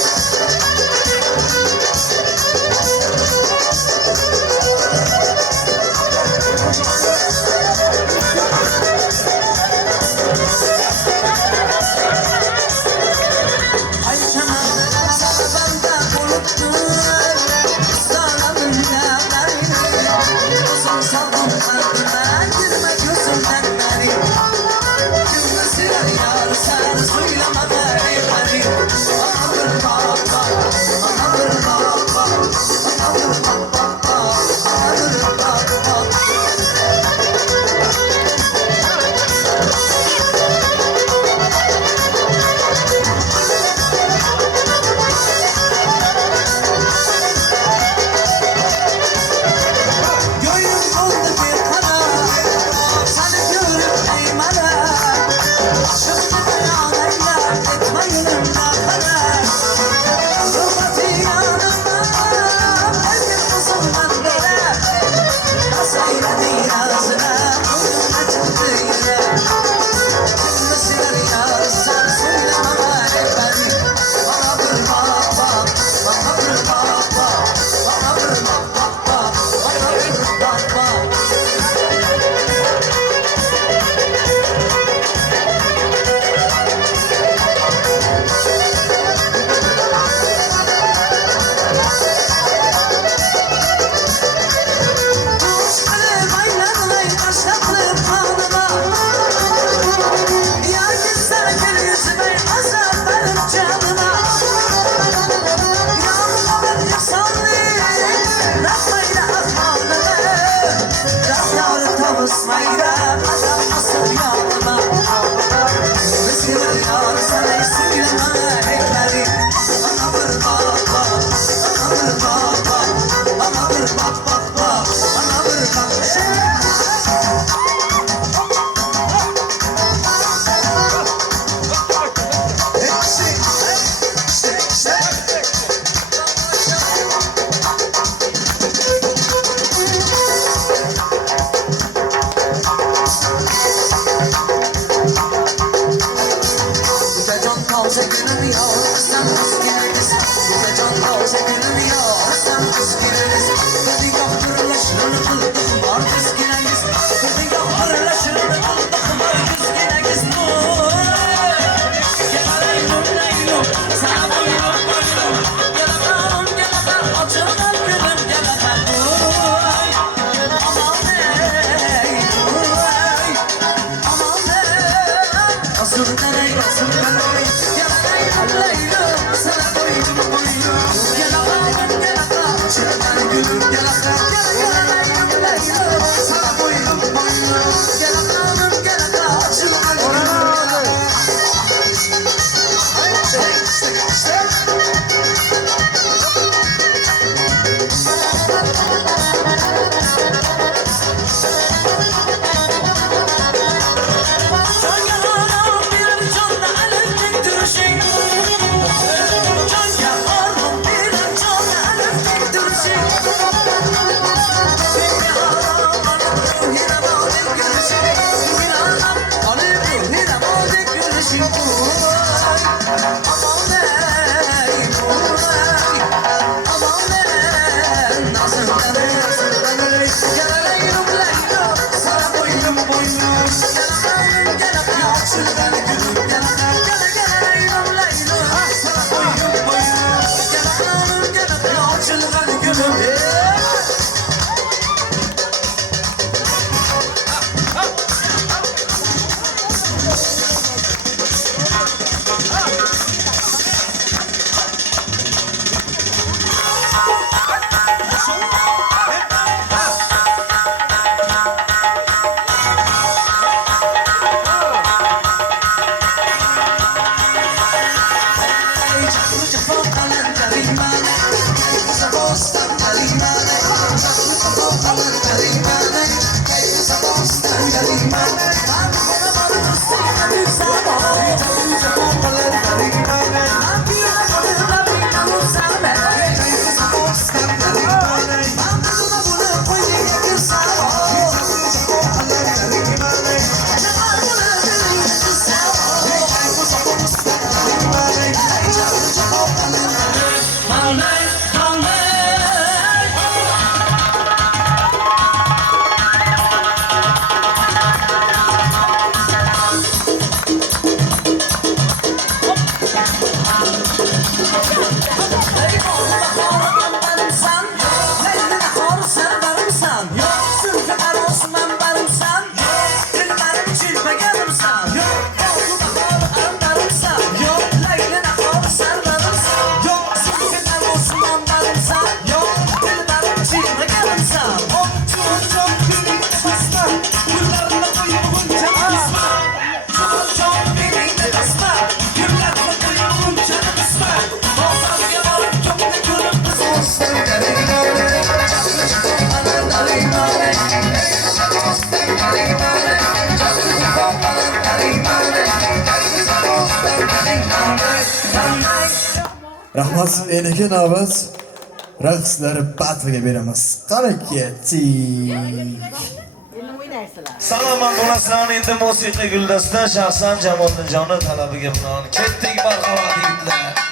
o'sha kunim yo'qsan o'zgingiz Buga jonda o'sha kunim yo'qsan o'zgingiz Ko'zingga birlashishni qildim bor kuzginangiz Ko'zingga birlashishni qildim bor kuzginangiz Rahmat, eniki navbat raqslari batriga beramiz. Qani ketdik. Salomon bo'lasizlar, endi musiqa guldasida shaxsan Jamoliddinjonni talabiga binoan ketdik marhamat yigitlar.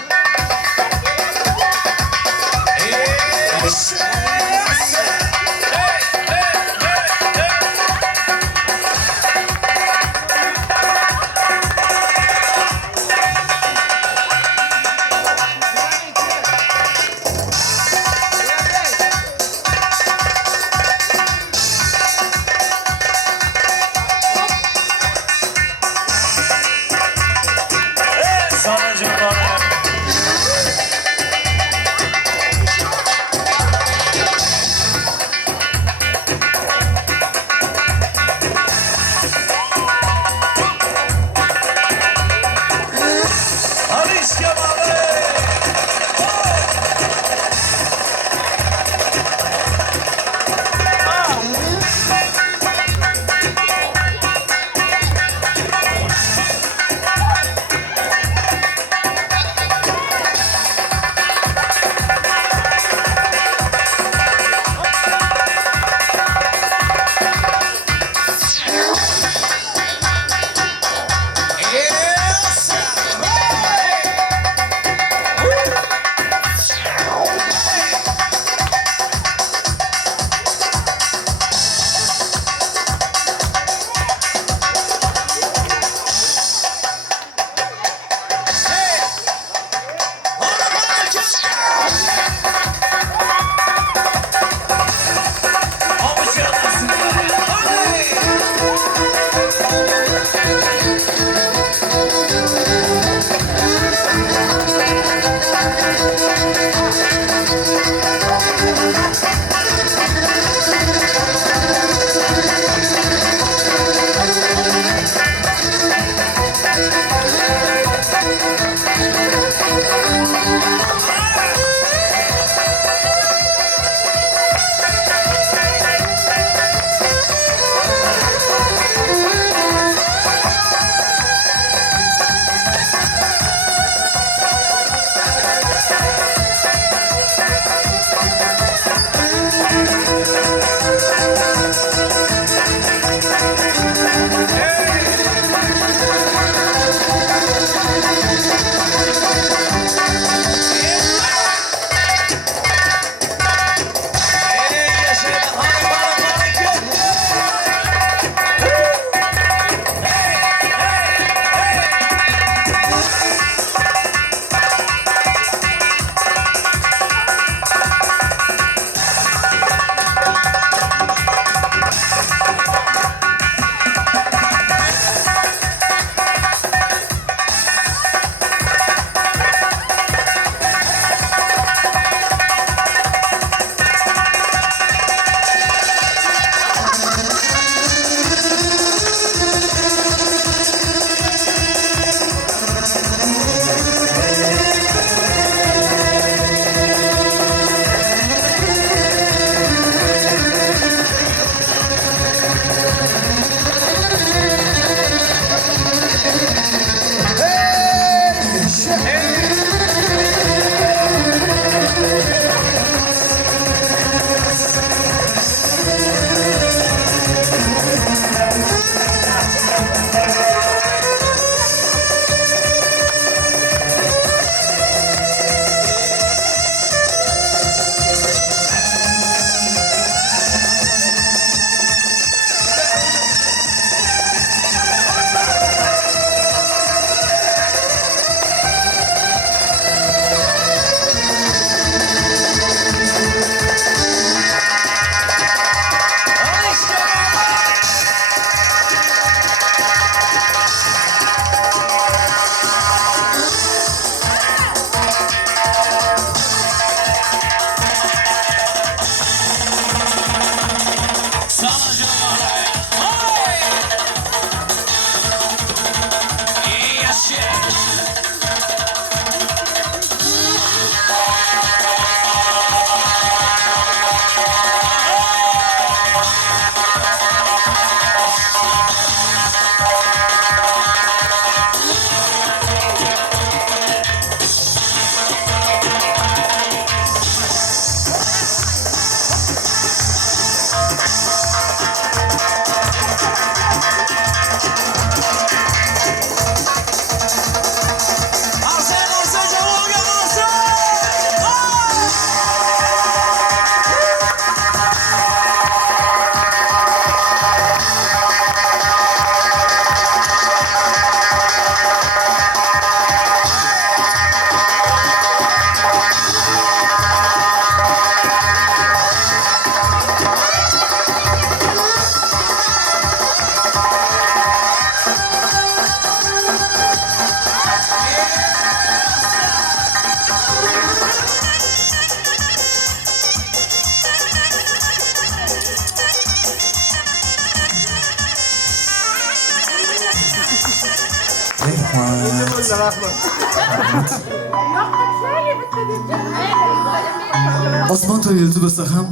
Osmon to'la yulduzi bo'lsa ham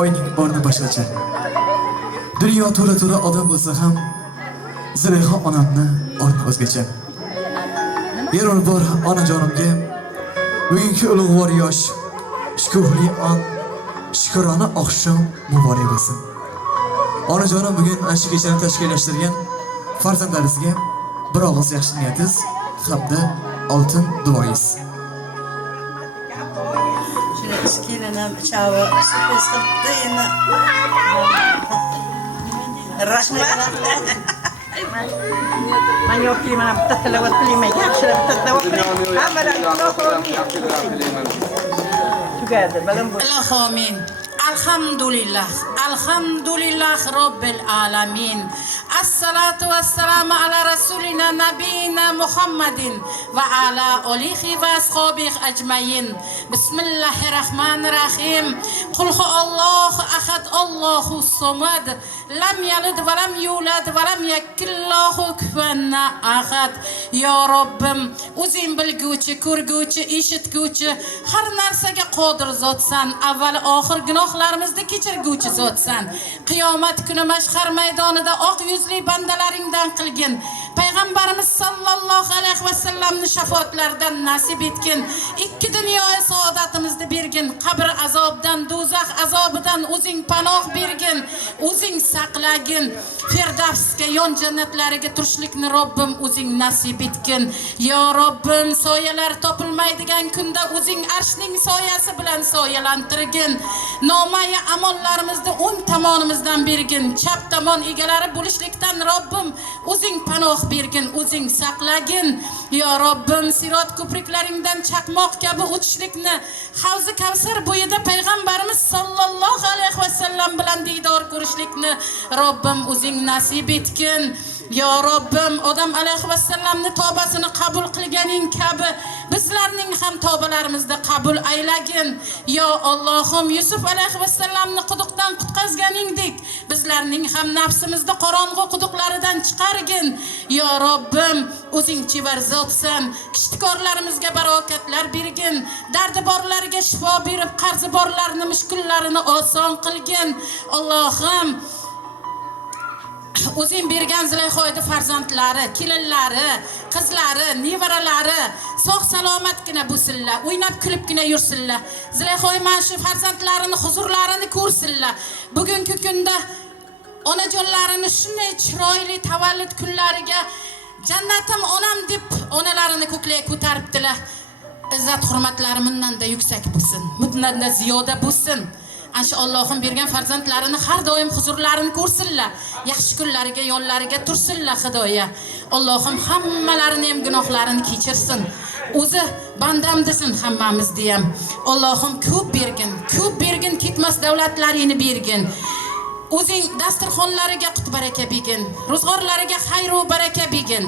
oyning o'rni boshqacha. Dunyo to'la odam bo'lsa ham Zulayho onamni o'rni o'zgacha. Yer bor onajonimga bugungi ulug'vor yosh shukrli on shukrona oqshom muborak bo'lsin. Onajonim bugun ana shu kechani tashkillashtirgan farzandlaringizga bir og'iz yaxshi niyatingiz hamda oltin duoyingiz. Kelinam chavi sürpriz qilibdi endi. Rahmat. Men yo'qki mana bitta tilovat qilayman. Yaxshilab bitta tilovat qilayman. Hammadan tugadi, bilim bu. Amin. Alhamdulillah Robbil alamin. Assalatu wassalamu ala rasulina nabiyina Muhammadin va ala alihi va ashabihi ajmain. Bismillahirrahmanirrahim. Qul huvallohu ahad, Allohus somad. Lam yalid va lam yulad va lam yakul lahu kufuwan ahad. Ya Robbim, o'zing bilguvchi, ko'rguvchi, eshitguvchi, har narsaga qodir zotsan. Avval oxir gunohlarimizni kechirguvchi zotsan. Qiyomat kuni mashhar maydonida oq yuzli bandalaringdan qilgin. Payg'ambarimiz sallallohu alayhi va sallamni shafoatlaridan nasib etgin. Ikki dunyoga saodatimizni bergin. Qabr azobidan, do'zax azobidan o'zing panoh bergin. O'zing saqlagin. Firdavsga, yon jannatlariga turishlikni Robbim o'zing nasib etgin. Ya Robbim, soyalar topilmaydigan kunda o'zing arshning soyasi bilan soyalantirgin. Nomai amallarimizni o'ng tomonimizdan bergin. Chap tomon egalari bo'lishlikdan Robbim o'zing panoh bergin, o'zing saqlagin. Ya Robbim, sirot ko'priklaringdan chaqmoq kabi o'tishlikni, Havzi Kavsar bo'yida payg'ambarimiz sallallohu alayhi va sallam bilan diydor ko'rishlikni Robbim o'zing nasib etgin. Ya Robbim, odam alayhi va sallamni tavbasini qabul qilganing kabi bizlarning ham tavbalarimizni qabul aylagin. Ya Allohim, Yusuf alayhi va sallamni quduqdan qutqazganingdek bizlarning ham nafsimizni qorong'u quduqlaridan chiqargin. Ya Robbim, o'zing chevar zotsan. Kishtikorlarimizga barokatlar bergin. Dardi borlarga shifo berib, qarzi borlarning mushkullarini oson qilgin. Allohim, o'zing bergan Zulayhoyning farzandlari, kelinlari, qizlari, nevaralari sog' salomatgina bo'lsinlar, o'ynab kulibgina yursinlar. Zulayhoy mana shu farzandlarini huzurlarini ko'rsinlar. Bugungi kunda onajonlarini shunday chiroyli tavallud kunlariga jannatim onam deb onalarini ko'klarga ko'taribdilar. Izzat hurmatlari bundan-da yuksak bo'lsin, bundan-da ziyoda bo'lsin. Ansha Allohim bergan farzandlarini har doim huzurlarini ko'rsinlar. Yaxshi kunlariga, yo'llariga tursinlar Xudoya. Allohim hammalarini ham gunohlarini kechirsin. O'zi bandam desin hammamizni ham. Allohim ko'p bergin, ketmas davlatlarini bergin. O'zing dasturxonlariga qut baraka bergin. Ro'zg'orlariga xayr va baraka bergin.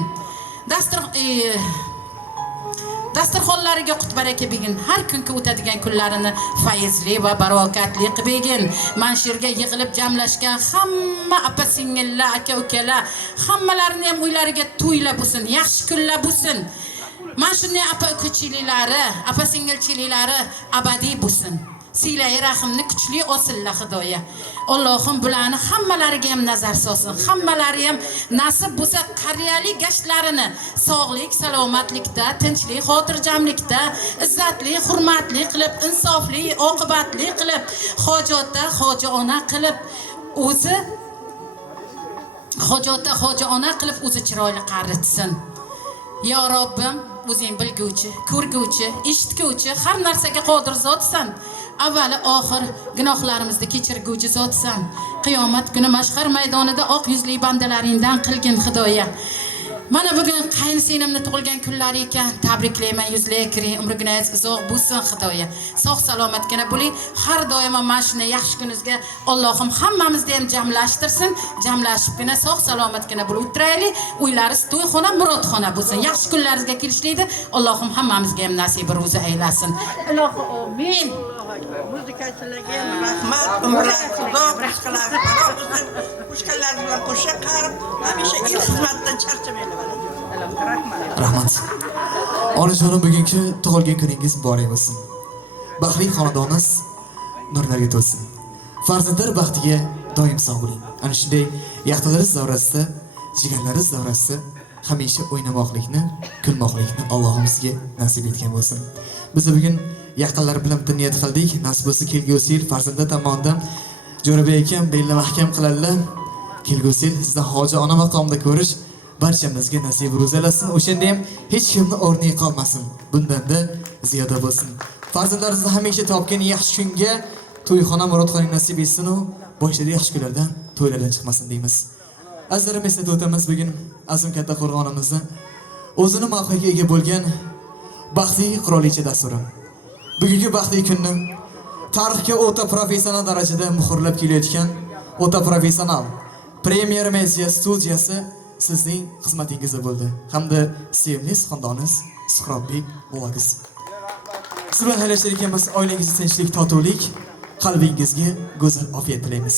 Dasturxonlariga qut baraka bergin. Har kunga o'tadigan kunlarini fayzli va barokatli qilib bergin. Manshirga yig'ilib jamlashgan hamma opa-singillar, aka-ukalar, hammalarini ham uylariga to'ylar bo'lsin, yaxshi kunlar bo'lsin. Mana shunday opa-ukachiliklari, opa-singilchiliklari abadiy bo'lsin. Siylay rahimni kuchli olsinlar Xudoya. Allohim bularni hammalariga ham nazar solsin. Hammalari ham nasib bo'lsa qariyalik gashtlarini sog'lik, salomatlikda, tinchlik, xotirjamlikda, izzatli, hurmatli qilib, insofli, oqibatli qilib, hojatda hojiona qilib, o'zi hojatda hojiona qilib o'zi chiroyli qaritsin. Ya Robbim, o'zing bilguvchi, ko'rguvchi, eshitguvchi, har narsaga qodir zotsan. Avvali oxir gunohlarimizni kechirguvchi zotsan. Qiyomat kuni mashhar maydonida oq yuzli bandalaringdan qilgin Xudoya. Mana bugun qaynsinglimni tug'ilgan kunlari ekan. Tabriklayman, yuzlariga kiring, umringiz uzoq bo'lsin Xudoya. Sog' salomatgina bo'ling. Har doim mana shunday yaxshi kuningizga Allohim hammamizni ham jamlashtirsin. Jamlashibgina sog' salomatgina bo'lib o'tiraylik. Uylaringiz to'yxona, murodxona bo'lsin. Yaxshi kunlaringizga kelishlikni Allohim hammamizga ham nasib ro'za aylasin. Ilohi amin. Muzikachilarga rahmat, umrlaringiz uzoq, rizqlaringiz halol bo'lsin. Qo'shganlar bilan qo'sha qarib, hamisha el xizmatdan charchamaylar. Rahmat. Onajonim, bugungi tug'ilgan kuningiz muborak bo'lsin. Baxtli xonadonimiz nurlarga to'lsin. Farzandlar baxtiga doim sog' bo'ling. Ana shunday yaxtalaringiz davrasida, jigarlaringiz davrasida hamisha o'ynamoqlikni, kulmoqlikni Allohimizga nasib etgan bo'lsin. Biz bugun yaqinlar bilan bitta niyat qildik. Nasib bo'lsa kelgusi yil farzandlar tomonidan Jo'rabek akam belli mahkam qiladilar. Kelgusi yil sizdan hoji ona maqomida ko'rish barchamizga nasib ro'zalasin. O'shanda ham hech kimni o'rniga qolmasin. Bundan-da ziyoda bo'lsin. Farzandlaringizni hamisha topgan yaxshi kunga to'yxona murodxoning nasib etsin u boshida yaxshi kunlardan, to'ylardan chiqmasin deymiz. Azlarim eslatib o'tamiz bugun Azim katta qo'rg'onimizni o'zini mavqega ega bo'lgan baxtli qirolicha dasturi. Bugungi baxtli kunni tarixga o'ta professional darajada muhrlab kelayotgan o'ta professional Premier Media studiyasi sizning xizmatingizda bo'ldi. Hamda sevimli xonadonimiz Suhrobbek Vlogs. Siz bilan xayrlashar ekanmiz. Oilangizga tinchlik, totuvlik, qalbingizga go'zal ofiyat tilaymiz.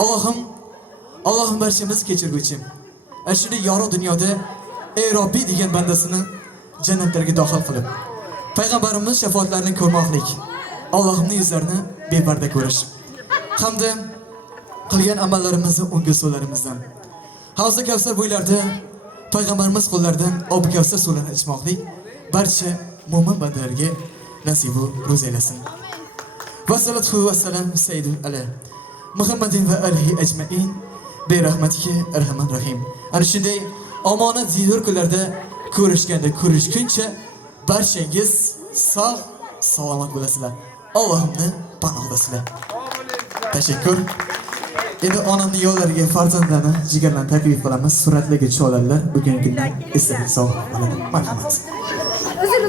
Allohim barchamiz kechirguchim. Ashunday yorug' dunyoda ey Robbi degan bandasini jannatlarga daxil qilib, payg'ambarimiz shafoatlarini ko'rmoqlik, Allohimning yuzlarini beparda ko'rish hamda qilgan amallarimizni unga so'zlarimizdan Havza Kavsar bo'ylarida payg'ambarimiz qo'llaridan ob Kavsar suvlarini ichmoqlik barcha mo'min bandalarga nasib ro'za aylasin. Vassalatu vassalam sayyidul ala Muhammadin va alihi ajmain bi rahmatika arhamar rahim. Ana shunday omonat ziyor kunlarda ko'rishguncha barchangiz sog' salomat bo'lasizlar. Allohimni panohdasizlar. Tashakkur. Endi onamning yo'llariga farzandlarni, jigarlarni taklif qilamiz. Suratlarga tusha oladilar. Bugungi kundan esda sog' bo'ladi. Marhamat. O'zini